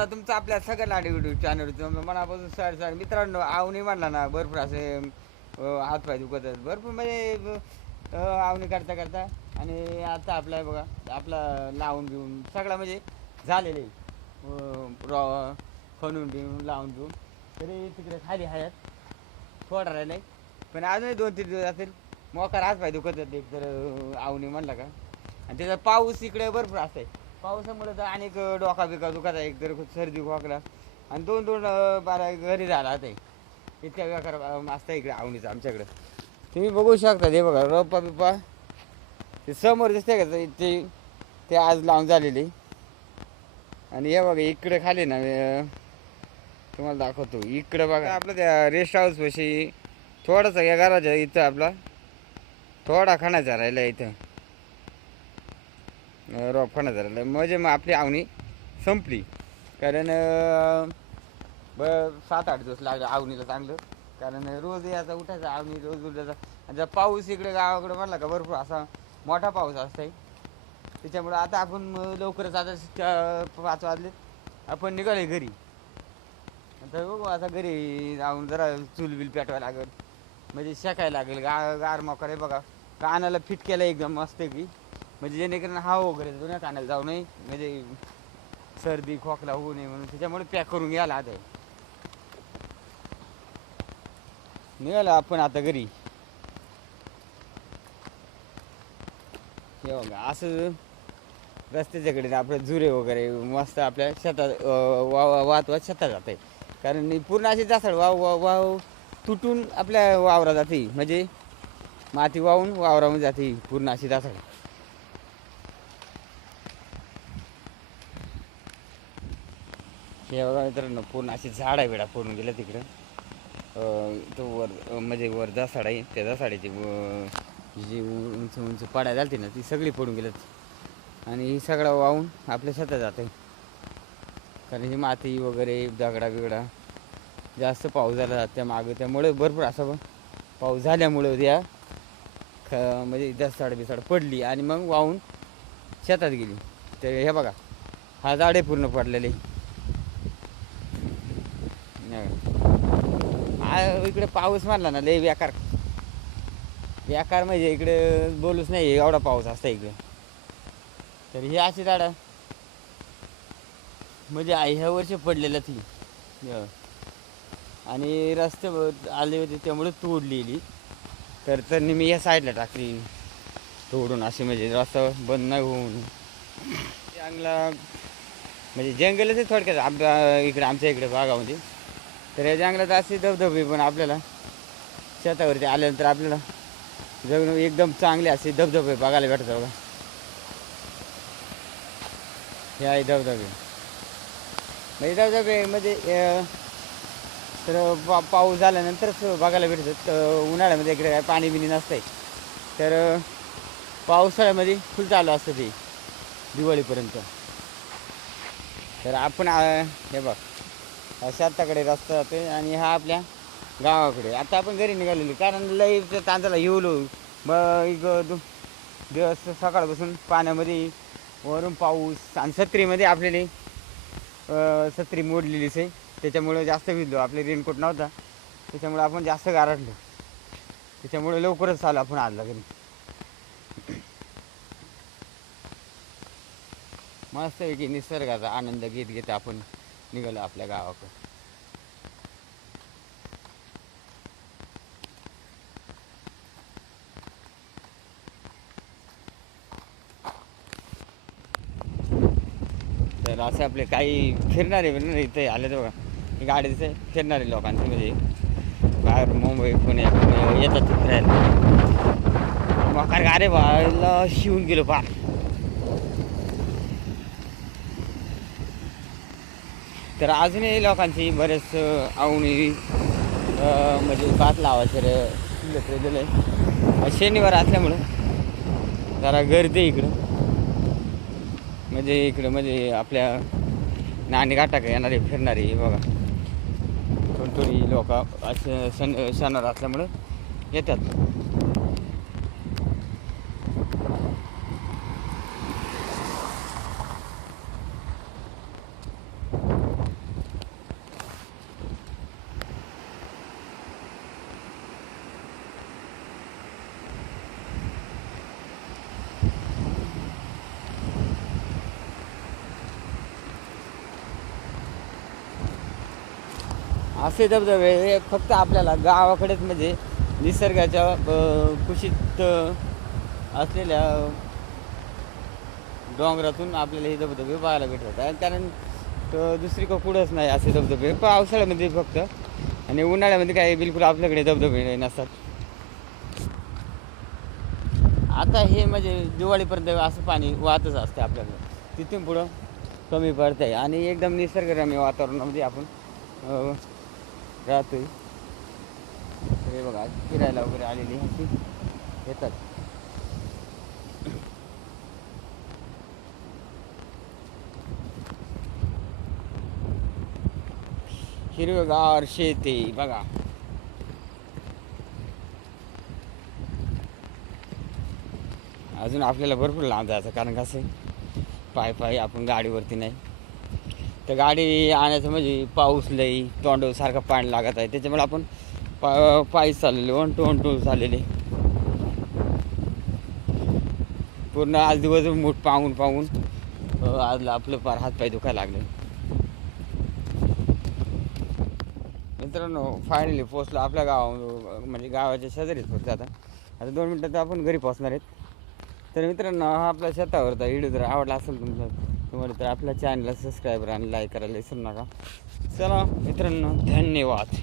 मित्रांनो, तुमचं आपल्या सगळ्या लाडी युट्यूब चॅनल मनापासून सर मित्रांनो, आवणी म्हणला ना भरपूर असे हातपाय दुखत आहेत भरपूर म्हणजे आवणी करता करता. आणि आता आपला बघा आपला लावून घेऊन सगळं म्हणजे झालेले रॉ खणून घेऊन लावून घेऊन तरी तिकडे खाली हयात थोडा राहिला आहे. पण अजूनही 2-3 दिवस जातील मोकार हातपाय दुखत आहेत एक तर आवणी म्हणला का. आणि त्याचा पाऊस इकडे भरपूर असते. पावसामुळे तर अनेक डोका बिका दुखत आहे, एक तर सर्दी खोकला आणि 2-2 बारा घरी झाला ते इतक्या बेकार असतं इकडे आवणीचं आमच्याकडे. तुम्ही बघू शकता ते बघा रोपा बिपा ते समोर दिसते का ते आज लावून झालेली. आणि हे बघा इकडे खाली ना तुम्हाला दाखवतो इकडे बघा आपलं त्या रेस्ट हाऊस पाशी थोडंसं या घराच्या इथं आपला थोडा खाण्याचा राहिला इथं रोप खाण्याचा राहिला म्हणजे मग आपली आवणी संपली. कारण 7-8 दिवस लागले आवणीला चांगलं. कारण रोज याचा उठायचा आवणी रोज उठायचा. आणि जर पाऊस इकडे गावाकडे म्हणला का भरपूर असा मोठा पाऊस असतो त्याच्यामुळं आता आपण लवकरच आता 5 वाजले आपण निघाले घरी. तर बघू आता घरी जाऊन जरा चूल बिल पेटवायला लागेल म्हणजे शेकायला लागेल गार मोकार आहे बघा. कानाला फिट केलं एकदम मस्त की म्हणजे जेणेकरून हवा वगैरे जुन्या कानाला जाऊ नये म्हणजे सर्दी खोकला होऊ नये म्हणून त्याच्यामुळे पॅक करून घ्यायला आता निघालो आपण आता घरी. हे बघा असं रस्त्याच्याकडे आपले जुरे वगैरे मस्त आपल्या शेतात वाहत शेतात जाते. कारण पूर्ण अशी जासाड वाव तुटून आपल्या वावरा जाते म्हणजे माती वाहून वावरामध्ये जाते पूर्ण अशी जासाड. हे बघा मित्रांनो पूर्ण अशी झाडा बिडा पडून गेल्या तिकडं. तो वर म्हणजे वर जासाड आहे त्या जासाड्याची जी उंच उंच पाड्या झालती ना ती सगळी पडून गेल्यात. आणि ही सगळं वाहून आपल्या शेतात जाते. कारण ही माती वगैरे दगडा बिगडा जास्त पाऊस झाला त्या मागं त्यामुळे भरपूर असा पाऊस झाल्यामुळं त्या म्हणजे जास्त बिसाड पडली आणि मग वाहून शेतात गेली. तर हे बघा हा झाडे पूर्ण पडलेले. इकडे पाऊस मारला ना लय बेकार बेकार म्हणजे इकडे बोलूच नाही एवढा पाऊस असता इकडे. तर ही अशी झाडं म्हणजे ह्या वर्षी पडलेलं ती आणि रस्ते आले होते त्यामुळे तोडलेली. तर त्यांनी मी या साईडला टाकली तोडून अशी म्हणजे रस्ता बंद नाही होऊन. चांगला म्हणजे जंगलच आहे थोडक्यात आमच्या इकडे भागामध्ये. तर या जंगलात असे धबधबे पण आपल्याला शेतावरती आल्यानंतर आपल्याला जगणं एकदम चांगले असे धबधबे बघायला भेटतात बघा. हे आहे धबधबे म्हणजे धबधबे तर पाऊस झाल्यानंतरच बघायला भेटतात. उन्हाळ्यामध्ये इकडे काय पाणी बिणी नसतंय. तर पावसाळ्यामध्ये फुल चालू असतं ते दिवाळीपर्यंत. तर आपण हे बघ शेताकडे रस्ता जाते आणि हा आपल्या गावाकडे. आता आपण घरी निघालेलो कारण लई तांदळाला येऊलो दिवस सकाळपासून पाण्यामध्ये वरून पाऊस आणि छत्रीमध्ये आपल्याला छत्री मोडलेलीच आहे त्याच्यामुळे जास्त भिजलो. आपले रेनकोट नव्हता त्याच्यामुळे आपण जास्त गारठलो. त्याच्यामुळे लवकरच आलो आपण आजला घरी. मस्तपैकी निसर्गाचा आनंद घेत घेत आपण निघालो आपल्या गावाकडे. तर असे आपले काही फिरणारे इथे आले तर बघा ही गाडी दिसते फिरणारे लोकांचे म्हणजे बाहेर मुंबई पुणे येतात फिरायला. मकार गारे व्हायला शिवून गेलो पा. तर अजूनही लोकांची बरेच आवणी म्हणजे भात लावायचं दिलं आहे. शनिवार असल्यामुळं जरा गर्दी इकडं म्हणजे आपल्या नाणी घाटाक येणारे फिरणारे बघा थोडी लोक असे शनिवार असल्यामुळं येतात. असे धबधबे हे फक्त आपल्याला गावाकडेच म्हणजे निसर्गाच्या कुशीत असलेल्या डोंगरातून आपल्याला हे धबधबे पाहायला भेटतात. कारण दुसरीकडं कुठंच नाही असे धबधबे, पावसाळ्यामध्ये फक्त, आणि उन्हाळ्यामध्ये काही बिलकुल आपल्याकडे धबधबे नसतात. आता हे म्हणजे दिवाळीपर्यंत असं पाणी वाहतच असते आपल्याकडं, तिथून पुढं कमी पडत आहे आणि एकदम निसर्गरम्य वातावरणामध्ये आपण राहतोय. हे बघा फिरायला वगैरे आलेली येतात. हिरवेगार शेती बघा. अजून आपल्याला भरपूर लांब जायचं, कारण कसं पायी आपण गाडीवरती नाही, तर गाडी आणायचं म्हणजे पाऊस लई तोंडासारखं पाणी लागत आहे, त्याच्यामुळे आपण पायीच चाललेले, वन टू चाललेले. पूर्ण आज दिवस मूठ पाहून आज आपलं पार हातपाय दुखायला लागले. मित्रांनो फायनली पोचलो आपल्या म्हणजे गावाच्या शेजारीच पोचतो. आता 2 मिनटात आपण घरी पोचणार आहेत. तर मित्रांनो हा आपल्या शेतावरचा व्हिडिओ जर आवडला असेल तुम्हाला तर आपल्या चॅनलला सबस्क्राईब आणि लाईक करायला विसरू नका. चला मित्रांनो, धन्यवाद.